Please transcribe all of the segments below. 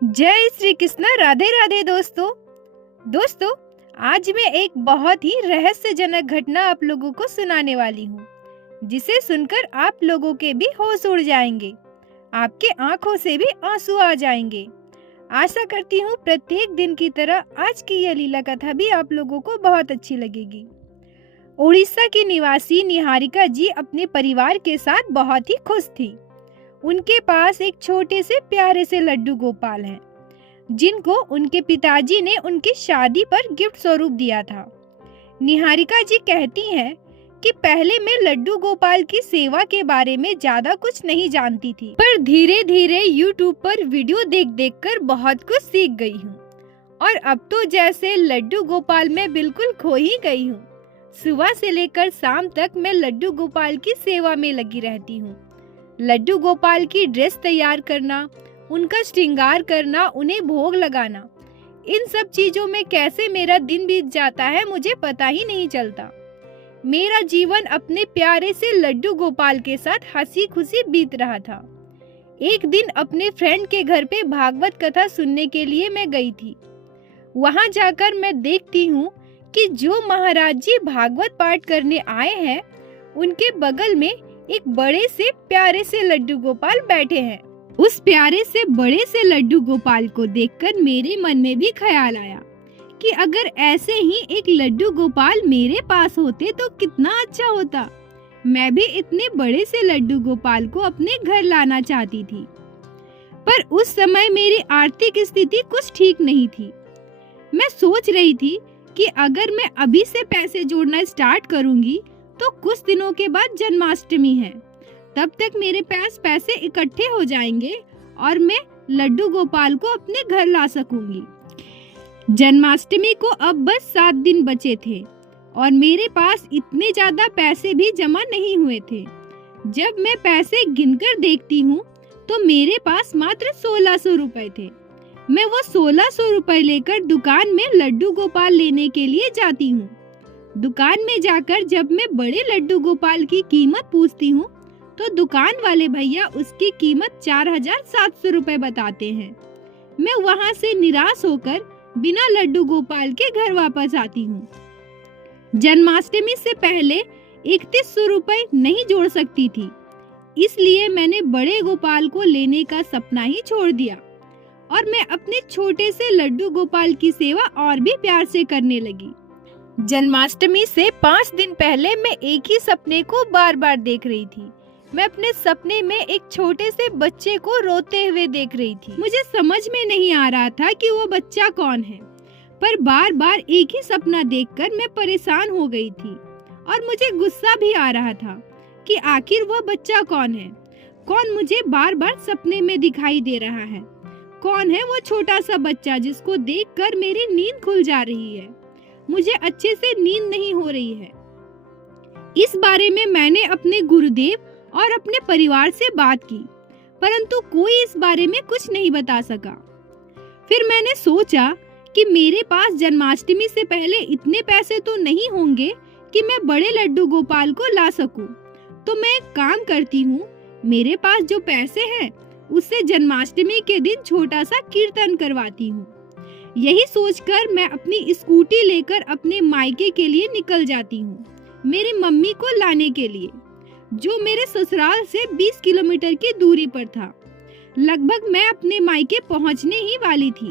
जय श्री कृष्ण। राधे राधे दोस्तों, आज मैं एक बहुत ही रहस्यजनक घटना आप लोगों को सुनाने वाली हूँ, जिसे सुनकर आप लोगों के भी होश उड़ जाएंगे, आपके आंखों से भी आंसू आ जाएंगे। आशा करती हूँ प्रत्येक दिन की तरह आज की यह लीला कथा भी आप लोगों को बहुत अच्छी लगेगी। उड़ीसा की निवासी निहारिका जी अपने परिवार के साथ बहुत ही खुश थी। उनके पास एक छोटे से प्यारे से लड्डू गोपाल हैं, जिनको उनके पिताजी ने उनकी शादी पर गिफ्ट स्वरूप दिया था। निहारिका जी कहती हैं कि पहले मैं लड्डू गोपाल की सेवा के बारे में ज्यादा कुछ नहीं जानती थी, पर धीरे धीरे यूट्यूब पर वीडियो देख देख कर बहुत कुछ सीख गई हूँ और अब तो जैसे लड्डू गोपाल में बिल्कुल खो ही गई हूँ। सुबह से लेकर शाम तक मैं लड्डू गोपाल की सेवा में लगी रहती हूँ। लड्डू गोपाल की ड्रेस तैयार करना, उनका श्रृंगार करना, उन्हें भोग लगाना, इन सब चीजों में कैसे मेरा दिन बीत जाता है मुझे पता ही नहीं चलता। मेरा जीवन अपने प्यारे से लड्डू गोपाल के साथ हंसी खुशी बीत रहा था। एक दिन अपने फ्रेंड के घर पे भागवत कथा सुनने के लिए मैं गई थी। वहां जाकर मैं देखती हूँ कि जो महाराज जी भागवत पाठ करने आए हैं, उनके बगल में एक बड़े से प्यारे से लड्डू गोपाल बैठे हैं। उस प्यारे से बड़े से लड्डू गोपाल को देखकर मेरे मन में भी ख्याल आया कि अगर ऐसे ही एक लड्डू गोपाल मेरे पास होते तो कितना अच्छा होता। मैं भी इतने बड़े से लड्डू गोपाल को अपने घर लाना चाहती थी, पर उस समय मेरी आर्थिक स्थिति कुछ ठीक नहीं थी। मैं सोच रही थी कि अगर मैं अभी से पैसे जोड़ना स्टार्ट करूंगी तो कुछ दिनों के बाद जन्माष्टमी है, तब तक मेरे पास पैसे इकट्ठे हो जाएंगे और मैं लड्डू गोपाल को अपने घर ला सकूंगी। जन्माष्टमी को अब बस 7 दिन बचे थे और मेरे पास इतने ज्यादा पैसे भी जमा नहीं हुए थे। जब मैं पैसे गिनकर देखती हूँ तो मेरे पास मात्र 1600 रुपए थे। मैं वो 1600 रुपए लेकर दुकान में लड्डू गोपाल लेने के लिए जाती हूँ। दुकान में जाकर जब मैं बड़े लड्डू गोपाल की कीमत पूछती हूँ तो दुकान वाले भैया उसकी कीमत 4700 रुपए बताते हैं। मैं वहाँ से निराश होकर बिना लड्डू गोपाल के घर वापस आती हूँ। जन्माष्टमी से पहले 3100 रुपए नहीं जोड़ सकती थी, इसलिए मैंने बड़े गोपाल को लेने का सपना ही छोड़ दिया और मैं अपने छोटे से लड्डू गोपाल की सेवा और भी प्यार से करने लगी। जन्माष्टमी से 5 दिन पहले मैं एक ही सपने को बार बार देख रही थी। मैं अपने सपने में एक छोटे से बच्चे को रोते हुए देख रही थी। मुझे समझ में नहीं आ रहा था कि वो बच्चा कौन है, पर बार बार एक ही सपना देखकर मैं परेशान हो गई थी और मुझे गुस्सा भी आ रहा था कि आखिर वो बच्चा कौन है, कौन मुझे बार बार सपने में दिखाई दे रहा है, कौन है वो छोटा सा बच्चा जिसको देखकर मेरी नींद खुल जा रही है। मुझे अच्छे से नींद नहीं हो रही है। इस बारे में मैंने अपने गुरुदेव और अपने परिवार से बात की, परंतु कोई इस बारे में कुछ नहीं बता सका। फिर मैंने सोचा कि मेरे पास जन्माष्टमी से पहले इतने पैसे तो नहीं होंगे कि मैं बड़े लड्डू गोपाल को ला सकूं। तो मैं एक काम करती हूँ, मेरे पास जो पैसे हैं उससे जन्माष्टमी के दिन छोटा सा कीर्तन करवाती हूँ। यही सोचकर मैं अपनी स्कूटी लेकर अपने मायके के लिए निकल जाती हूँ, मेरी मम्मी को लाने के लिए, जो मेरे ससुराल से 20 किलोमीटर की दूरी पर था। लगभग मैं अपने मायके पहुँचने ही वाली थी,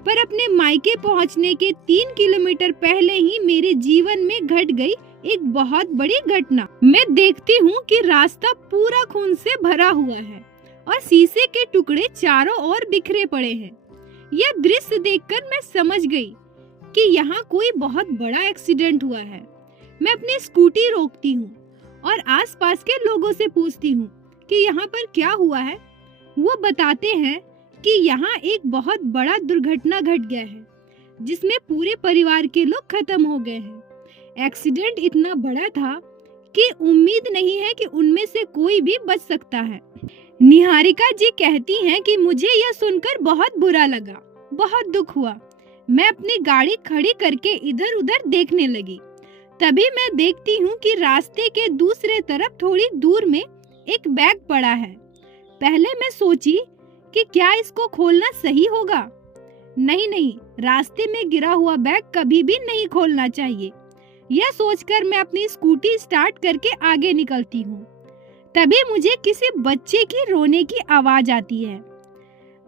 पर अपने मायके पहुँचने के 3 किलोमीटर पहले ही मेरे जीवन में घट गई एक बहुत बड़ी घटना। मैं देखती हूँ कि रास्ता पूरा खून से भरा हुआ है और शीशे के टुकड़े चारों ओर बिखरे पड़े हैं। यह दृश्य देखकर मैं समझ गई कि यहाँ कोई बहुत बड़ा एक्सीडेंट हुआ है। मैं अपनी स्कूटी रोकती हूँ और आसपास के लोगों से पूछती हूँ कि यहाँ पर क्या हुआ है। वो बताते हैं कि यहाँ एक बहुत बड़ा दुर्घटना घट गया है, जिसमें पूरे परिवार के लोग खत्म हो गए हैं। एक्सीडेंट इतना बड़ा था कि उम्मीद नहीं है कि उनमें से कोई भी बच सकता है। निहारिका जी कहती हैं कि मुझे यह सुनकर बहुत बुरा लगा, बहुत दुख हुआ। मैं अपनी गाड़ी खड़ी करके इधर उधर देखने लगी। तभी मैं देखती हूँ कि रास्ते के दूसरे तरफ थोड़ी दूर में एक बैग पड़ा है। पहले मैं सोची कि क्या इसको खोलना सही होगा। नहीं नहीं, रास्ते में गिरा हुआ बैग कभी भी नहीं खोलना चाहिए। यह सोचकर मैं अपनी स्कूटी स्टार्ट करके आगे निकलती हूँ। तभी मुझे किसी बच्चे की रोने की आवाज आती है,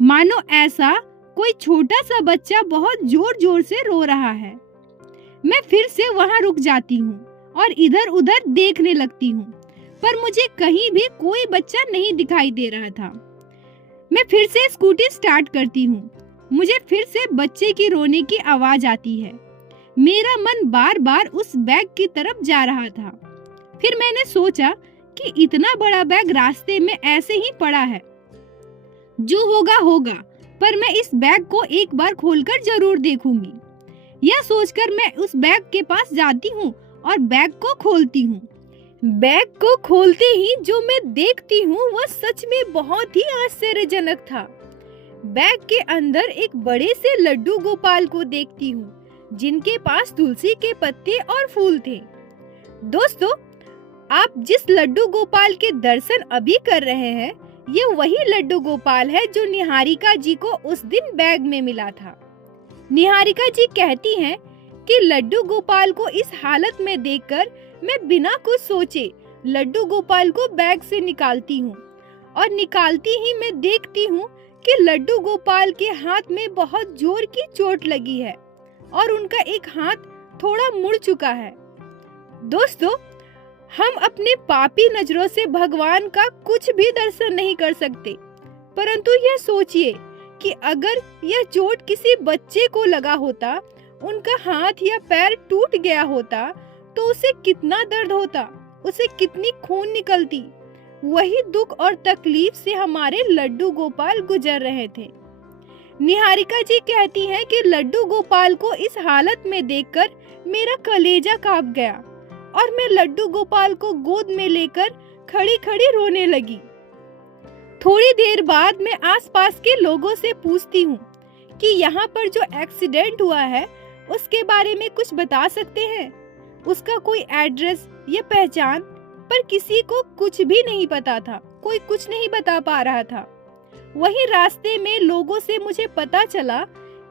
मानो ऐसा कोई छोटा सा बच्चा बहुत जोर जोर से रो रहा है। मैं फिर से वहाँ रुक जाती हूँ और इधर उधर देखने लगती हूँ, पर मुझे कहीं भी कोई बच्चा नहीं दिखाई दे रहा था। मैं फिर से स्कूटी स्टार्ट करती हूँ। मुझे फिर से बच्चे की रोने की आवाज आती है। मेरा मन बार बार उस बैग की तरफ जा रहा था। फिर मैंने सोचा कि इतना बड़ा बैग रास्ते में ऐसे ही पड़ा है, जो होगा होगा, पर मैं इस बैग को एक बार खोलकर जरूर देखूंगी। यह सोचकर मैं उस बैग के पास जाती हूँ और बैग को खोलती हूँ। बैग को खोलते ही जो मैं देखती हूँ वह सच में बहुत ही आश्चर्यजनक था। बैग के अंदर एक बड़े से लड्डू गोपाल को देखती हूँ, जिनके पास तुलसी के पत्ते और फूल थे। दोस्तों, आप जिस लड्डू गोपाल के दर्शन अभी कर रहे हैं, ये वही लड्डू गोपाल है जो निहारिका जी को उस दिन बैग में मिला था। निहारिका जी कहती हैं कि लड्डू गोपाल को इस हालत में देखकर मैं बिना कुछ सोचे लड्डू गोपाल को बैग से निकालती हूँ, और निकालती ही मैं देखती हूँ कि लड्डू गोपाल के हाथ में बहुत जोर की चोट लगी है और उनका एक हाथ थोड़ा मुड़ चुका है। दोस्तों, हम अपने पापी नजरों से भगवान का कुछ भी दर्शन नहीं कर सकते, परंतु यह सोचिए कि अगर यह चोट किसी बच्चे को लगा होता, उनका हाथ या पैर टूट गया होता, तो उसे कितना दर्द होता, उसे कितनी खून निकलती। वही दुख और तकलीफ से हमारे लड्डू गोपाल गुजर रहे थे। निहारिका जी कहती हैं कि लड्डू गोपाल को इस हालत में देखकर मेरा कलेजा कांप गया और मैं लड्डू गोपाल को गोद में लेकर खड़ी खड़ी रोने लगी। थोड़ी देर बाद मैं आसपास के लोगों से पूछती हूँ कि यहाँ पर जो एक्सीडेंट हुआ है उसके बारे में कुछ बता सकते हैं, उसका कोई एड्रेस या पहचान। पर किसी को कुछ भी नहीं पता था, कोई कुछ नहीं बता पा रहा था। वही रास्ते में लोगों से मुझे पता चला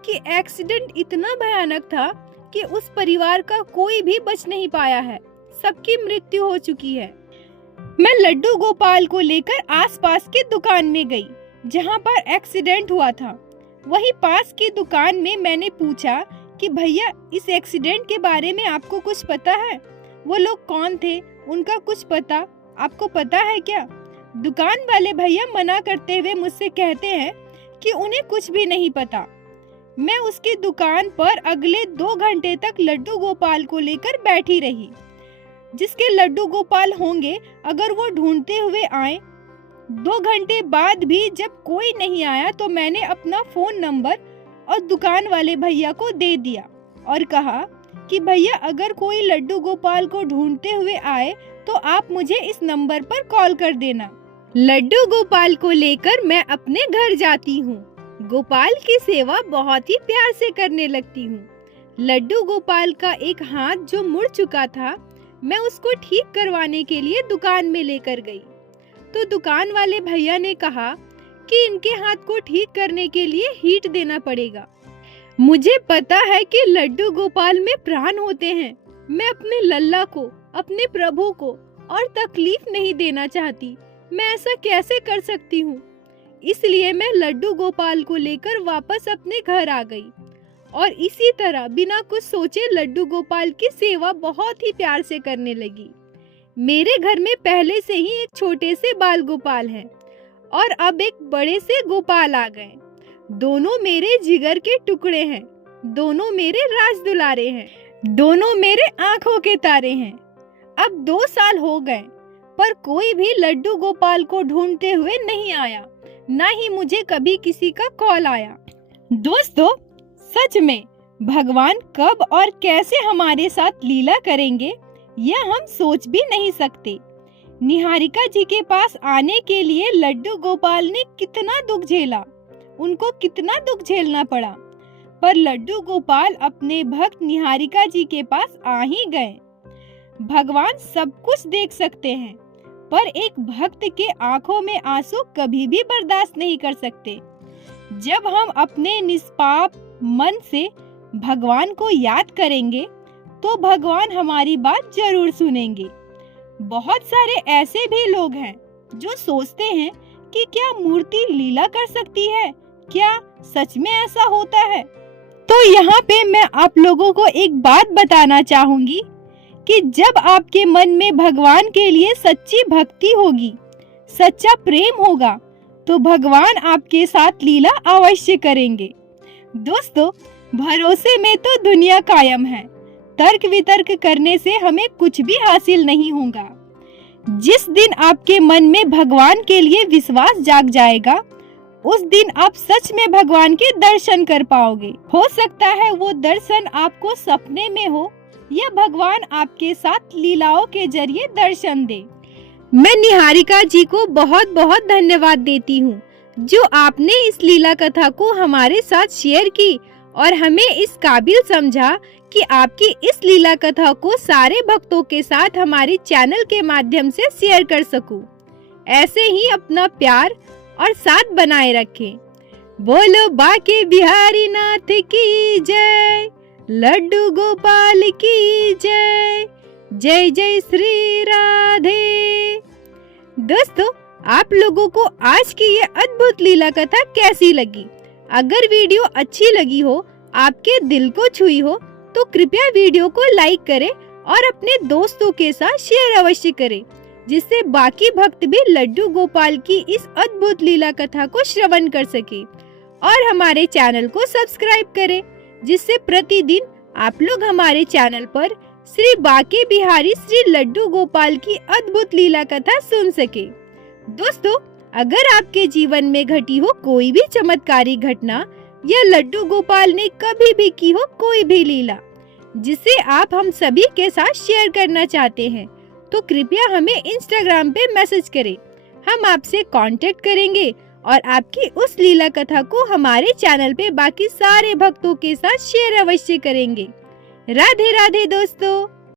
कि एक्सीडेंट इतना भयानक था कि उस परिवार का कोई भी बच नहीं पाया है, सबकी मृत्यु हो चुकी है। मैं लड्डू गोपाल को लेकर आसपास की दुकान में गई जहां पर एक्सीडेंट हुआ था। वही पास की दुकान में मैंने पूछा कि भैया, इस एक्सीडेंट के बारे में आपको कुछ पता है? वो लोग कौन थे, उनका कुछ पता आपको पता है क्या? दुकान वाले भैया मना करते हुए मुझसे कहते हैं कि उन्हें कुछ भी नहीं पता। मैं उसकी दुकान पर अगले 2 घंटे तक लड्डू गोपाल को लेकर बैठी रही। जिसके लड्डू गोपाल होंगे, अगर वो ढूंढते हुए आए। 2 घंटे बाद भी जब कोई नहीं आया तो मैंने अपना फोन नंबर और दुकान वाले भैया को दे दिया और कहा कि भैया, अगर कोई लड्डू गोपाल को ढूंढते हुए आए तो आप मुझे इस नंबर पर कॉल कर देना। लड्डू गोपाल को लेकर मैं अपने घर जाती हूँ। गोपाल की सेवा बहुत ही प्यार से करने लगती हूँ। लड्डू गोपाल का एक हाथ जो मुड़ चुका था, मैं उसको ठीक करवाने के लिए दुकान में लेकर गई। तो दुकान वाले भैया ने कहा कि इनके हाथ को ठीक करने के लिए हीट देना पड़ेगा। मुझे पता है कि लड्डू गोपाल में प्राण होते हैं। मैं अपने लल्ला को, अपने प्रभु को और तकलीफ नहीं देना चाहती। मैं ऐसा कैसे कर सकती हूँ? इसलिए मैं लड्डू गोपाल को लेकर वापस अपने घर आ गई और इसी तरह बिना कुछ सोचे लड्डू गोपाल की सेवा बहुत ही प्यार से करने लगी। मेरे घर में पहले से ही एक छोटे से बाल गोपाल हैं और अब एक बड़े से गोपाल आ गए। दोनों मेरे जिगर के टुकड़े हैं, दोनों मेरे राज दुलारे हैं, दोनों मेरे आंखों के तारे हैं। अब 2 साल हो गए पर कोई भी लड्डू गोपाल को ढूंढते हुए नहीं आया, ना ही मुझे कभी किसी का कॉल आया। दोस्तों, सच में भगवान कब और कैसे हमारे साथ लीला करेंगे यह हम सोच भी नहीं सकते। निहारिका जी के पास आने के लिए लड्डू गोपाल ने कितना दुख झेला, उनको कितना दुख झेलना पड़ा, पर लड्डू गोपाल अपने भक्त निहारिका जी के पास आ ही गए। भगवान सब कुछ देख सकते हैं, पर एक भक्त के आंखों में आंसू कभी भी बर्दाश्त नहीं कर सकते। जब हम अपने निष्पाप मन से भगवान को याद करेंगे तो भगवान हमारी बात जरूर सुनेंगे। बहुत सारे ऐसे भी लोग हैं जो सोचते हैं कि क्या मूर्ति लीला कर सकती है, क्या सच में ऐसा होता है? तो यहाँ पे मैं आप लोगों को एक बात बताना चाहूंगी कि जब आपके मन में भगवान के लिए सच्ची भक्ति होगी, सच्चा प्रेम होगा, तो भगवान आपके साथ लीला अवश्य करेंगे। दोस्तों, भरोसे में तो दुनिया कायम है। तर्क वितर्क करने से हमें कुछ भी हासिल नहीं होगा। जिस दिन आपके मन में भगवान के लिए विश्वास जाग जाएगा, उस दिन आप सच में भगवान के दर्शन कर पाओगे। हो सकता है वो दर्शन आपको सपने में हो या भगवान आपके साथ लीलाओं के जरिए दर्शन दे। मैं निहारिका जी को बहुत बहुत धन्यवाद देती हूँ जो आपने इस लीला कथा को हमारे साथ शेयर की और हमें इस काबिल समझा कि आपकी इस लीला कथा को सारे भक्तों के साथ हमारे चैनल के माध्यम से शेयर कर सकूं। ऐसे ही अपना प्यार और साथ बनाए रखें। बोलो बाके बिहारी नाथ की जय, लड्डू गोपाल की जय, जय जय श्री राधे। दोस्तों, आप लोगों को आज की ये अद्भुत लीला कथा कैसी लगी? अगर वीडियो अच्छी लगी हो, आपके दिल को छुई हो, तो कृपया वीडियो को लाइक करें और अपने दोस्तों के साथ शेयर अवश्य करें, जिससे बाकी भक्त भी लड्डू गोपाल की इस अद्भुत लीला कथा को श्रवण कर सके। और हमारे चैनल को सब्सक्राइब करें, जिससे प्रतिदिन आप लोग हमारे चैनल पर श्री बाके बिहारी श्री लड्डू गोपाल की अद्भुत लीला कथा सुन सके। दोस्तों, अगर आपके जीवन में घटी हो कोई भी चमत्कारी घटना या लड्डू गोपाल ने कभी भी की हो कोई भी लीला जिसे आप हम सभी के साथ शेयर करना चाहते हैं, तो कृपया हमें इंस्टाग्राम पे मैसेज करें। हम आपसे कांटेक्ट करेंगे और आपकी उस लीला कथा को हमारे चैनल पे बाकी सारे भक्तों के साथ शेयर अवश्य करेंगे। राधे राधे दोस्तों।